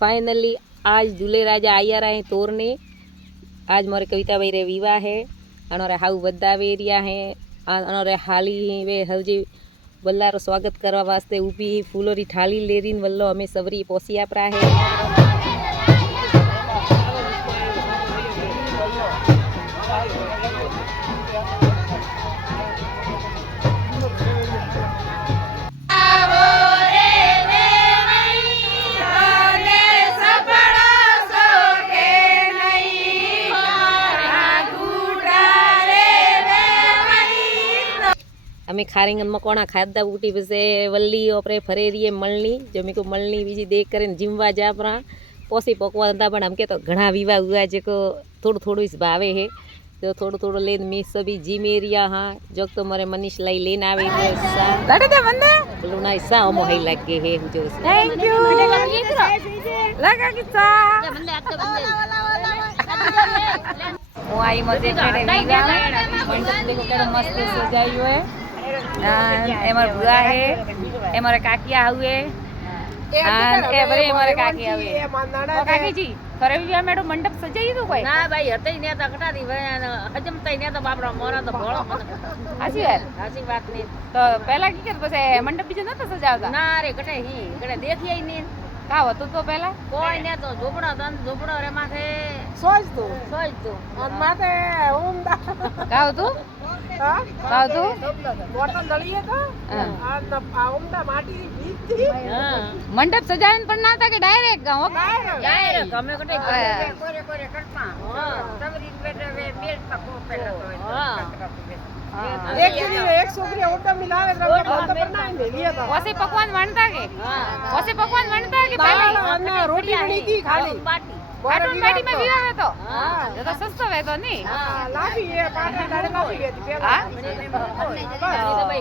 Finally आज दूल्हे राजा आया रहे तोरने। आज मोरे कविता भाई रे विवाह है। अनोरे हाउ बदावे एरिया है। अनोरे हाली वे हवजी बल्लारो स्वागत करवा वास्ते ऊभी फूलोरी थाली लेरीन वल्लो हमें सबरी पोसिया परा है। અમે खारेंगन मकोना खादा बूटी बसे वल्ली ओपरे फरेरिए मळनी जमी को मळनी बीजी देख करे जिमवा जा परा पोसी पकवा था पण हमके तो घणा विवाह हुआ जेको थोड़ो थोड़ो इस भावे है तो थोड़ो थोड़ो लेन मी सभी जिम एरिया हां जो तो मारे मनीष लाई लेन आवे है सा लड़े दे बंदे लुना सा ओमो हाई लगे है जो थैंक यू लगा किसा बंदे आते बंदे वो आई मजे करे विवाह मंडप देखो केड़ो मस्त सजायो है। एमर बुआ है एमरे काकिया हुए ए बरे एमरे काकी हुए ओ काकी जी करे भी मेडो मंडप सजाई तो कोई ना भाई हते ने तो कटा दी हजम तई ने तो बापरा मोरा तो भोळो हासी बात नहीं तो पहला की के बसे मंडप बीजे न तो सजावता ना रे कटे ही कटे देखी आई ने का होतो तो पहला कोई ने तो झोपड़ा दन झोपड़ा रे माथे सोज तो और माथे उमदा का होतो का होतो बोतल दळीए तो आ उमदा माटी बीज थी मंडप सजायन पण ना था के डायरेक्ट गांव डायरेक्ट हमें कटे कोरे करता हां सबरी बेटे वे बेल पको पहला तो हां एक छोकरी ओटा मिलावे तो बनाई ले लिया था वैसे पकवान बनता के वैसे पकवान बनता के पहले रोटी बनी थी खाली बाटी पाटन बाटी में भी है तो हां ये तो सस्ता है तो नहीं हां लाभी ये पाटन डाले लाभी है हां बस तो भाई